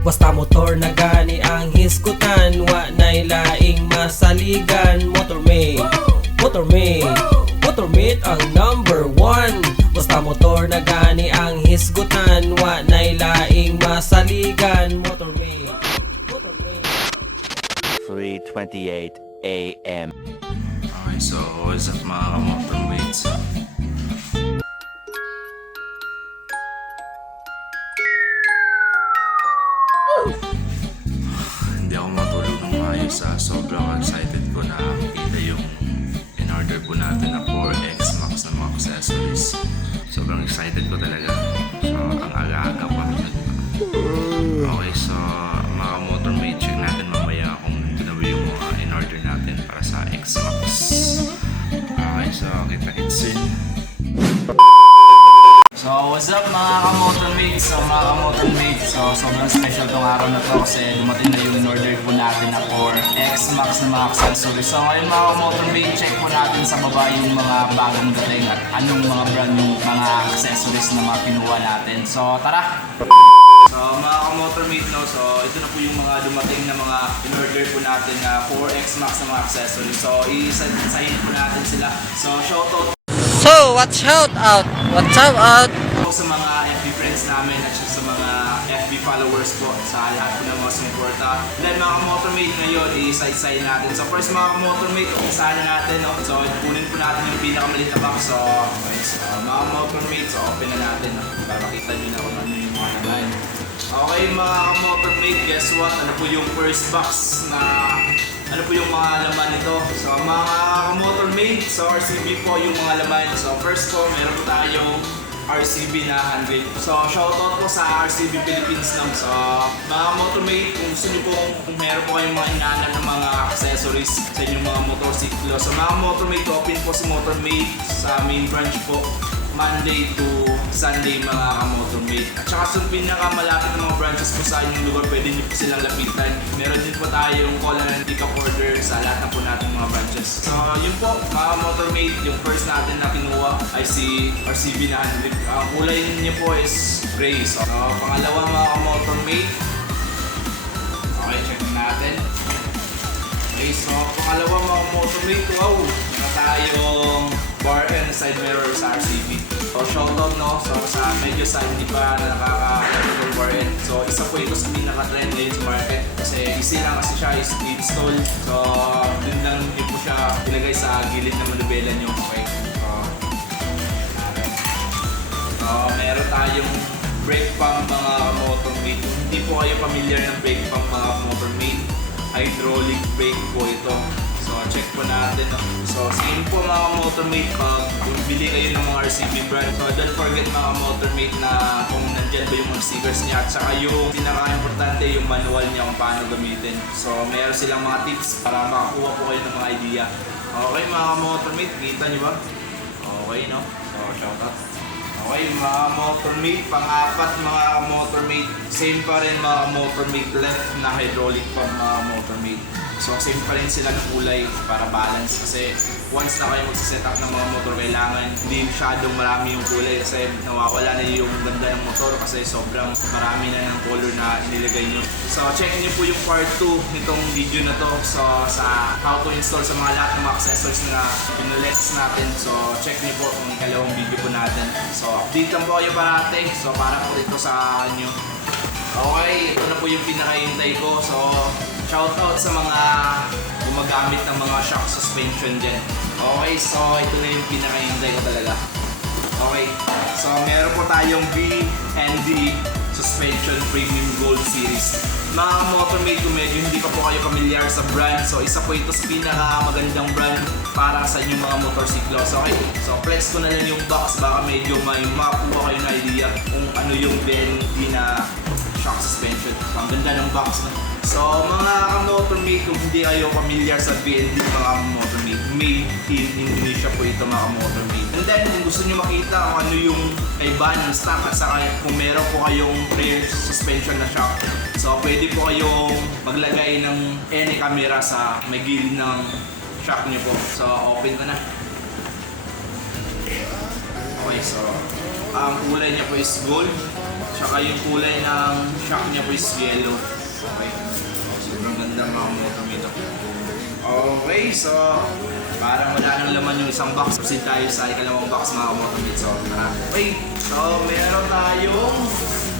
Basta motor na gani ang hisgutan, wa nay laing masaligan. MOTORMATE, MOTORMATE, MOTORMATE ang number 1. Basta motor na gani ang hisgutan, wa nay laing masaligan. MOTORMATE, MOTORMATE. 3:28 a.m. Okay, so what's up mga kamotormates? Hindi ako matulog ng maayos sobrang excited ko na kita yung in-order po natin na 4 XMax na mga accessories. Sobrang excited ko talaga. So, ang aga-aga pa. Okay, so mga motormate, check natin mamaya kung ito na ba yung mga in-order natin para sa XMax. Okay, so kita-kits soon. So what's up mga kamotormates? So sobrang special tong araw na to kasi dumating na yung in-order po natin na 4 XMax na mga accessories. So ngayon mga kamotormate, check po natin sa baba yung mga bagong dating at anong mga brand yung mga accessories na mga kinuha natin. So tara! So mga kamotormate, no, so ito na po yung mga dumating na mga in-order po natin na 4 XMax na mga accessories. So i-sign po natin sila. So shoutout So, watch out! Watch out! po sa mga FB friends namin at sa mga FB followers po sa lahat po ng mga sumuporta. Then mga kamotormate ngayon, i-sign natin. So first mga kamotormate, isahan na natin. No? So kunin po natin yung pinakamaliit na box. So, okay, so mga kamotormate, so open na natin. No? Para makita nyo na kung ano yung mga naman. Okay mga kamotormate, guess what? Ano po yung first box na ano po yung mga laman nito? So mga kamotormate, so RCB po yung mga laman. So first po, meron po tayong RCB na 100. So shoutout po sa RCB Philippines lang. So mga motormate, kung gusto nyo po, kung meron po kayong mga inaanap ng mga accessories sa inyong mga motorsiklo. So mga motormate, open po si Motormate sa main branch po Monday to Sunday mga kamotormate. At saka sa pinakamalapit ng mga branches po sa inyong lugar, pwede nyo po silang lapitan. Meron din po tayong call and pick up order sa lahat na po natin mga branches. So yun po mga motormate, yung first natin na kinuha ay si RCB na 100. Ang kulay niya po is gray. So pangalawa mga kamotormate, okay, check natin. Okay, so pangalawa mga motormate, wow, meron tayong bar and side mirror sa RCB. So shoutout, no, so sa medyo sa hindi pa nakaka-level ng bar end. So isa po ito sa pinaka-trend ngayon sa market kasi easy lang kasi siya is install. So dun lang din po siya ilagay sa gilid ng manubela nyo. Okay, so meron tayong brake pump mga motormate. Hindi po kayo familiar ng brake pump mga motormate, hydraulic brake po ito. So check po natin. So same po mga motormate, pag bumili kayo ng mga RCB brand, so don't forget mga motormate na kung nandyan ba yung mga stickers niya at saka yung pinaka-importante yung manual niya kung paano gamitin. So meron silang mga tips para makakuha po kayo ng mga idea. Okay mga motormate, kita nyo ba? Okay, no? So shoutout. Okay mga motormate, pang-apat mga motormate, same pa rin mga motormate, left na hydraulic pump mga motormate. So same pa rin sila ng kulay para balance kasi once na kayo magsiset up ng mga motor, kailangan hindi masyadong marami yung kulay kasi nawawala na yung ganda ng motor kasi sobrang marami na ng color na inilagay nyo. So check nyo po yung part 2 nitong video na to, so sa how to install sa mga lahat ng mga accessories na pinulex natin. So check nyo po kung ikalawang video po natin. So update lang po kayo parate, so para po dito sa inyo. Okay, ito na po yung pinakahintay ko. So shoutout sa mga gumagamit ng mga shock suspension dyan. Okay, so ito na yung pinakahintay ko talaga. Okay, so meron po tayong B&D Suspension Premium Gold Series. Mga motormate, kung medyo hindi pa po kayo familiar sa brand, so isa po ito sa pinakamagandang brand para sa inyong mga motorsiklo. So okay, so flex ko na lang yung box, baka medyo may makuha kayo na idea kung ano yung B&D na shock suspension. Ang ganda ng box na. So mga kamotormate, kung hindi kayo familiar sa B&D mga motormate, made in Indonesia po ito mga motormate. And then kung gusto nyo makita kung ano yung kaibahan ng stock at saka kung meron po kayong rear suspension na shock, so pwede po kayong maglagay ng any camera sa may gilid ng shock nyo po. So open ko na. Okay, so ang kulay niya po is gold. Tsaka yung kulay ng shock niya po is yellow. Okay. Sobrang ganda mga MOTORMATE. Okay, so parang wala nang laman yung isang box. Proceed tayo sa ikalawang box mga MOTORMATE. So tara. Okay, so meron tayong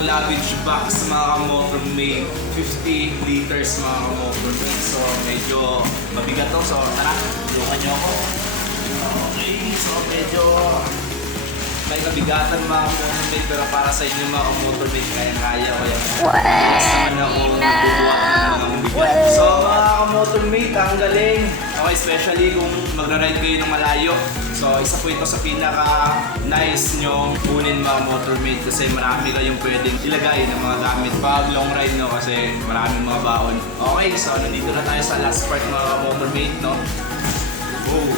luggage box mga MOTORMATE. 50 liters mga MOTORMATE. So medyo mabigat to. So tara, tulungan nyo ako. Okay, so medyo may kabigatan mga MOTORMATE, pero para sa inyo mga MOTORMATE, kaya-kaya ko yan. Basta naman ako magbubuhat ng bigat. So mga MOTORMATE, ang galing. Okay, especially kung magra-ride kayo ng malayo. So isa po ito sa pinaka-nice nyong kunin mga MOTORMATE, kasi marami kayong pwedeng ilagay ng mga gamit pag long ride, no? Kasi maraming mga baon. Okay, so nandito na tayo sa last part mga MOTORMATE, no? Oh.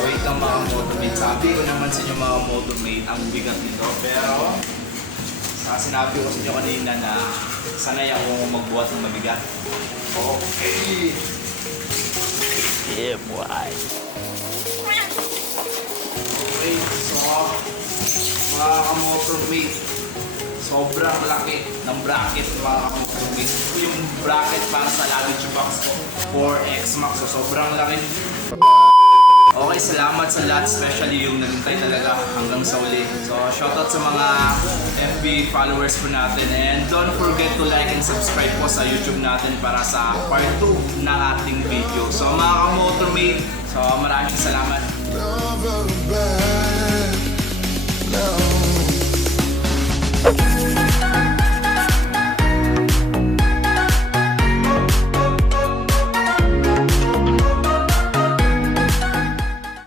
Wait lang mga MOTORMATE. Sabi ko naman sa inyo mga MOTORMATE, ang bigat nito. Pero sinabi ko sa inyo kanina na sanay ako magbuhat ng mabigat. Okay. Yeah, boy. Okay, so mga MOTORMATE, sobrang laki ng bracket mga MOTORMATE. Yung bracket para sa luggage box ko for XMax, so sobrang laki. Okay, salamat sa lahat, especially yung nagintay talaga hanggang sa uli. So, shoutout sa mga FB followers po natin, and don't forget to like and subscribe po sa YouTube natin para sa part 2 ng ating video. So, mga MOTORMATE, so maraming salamat.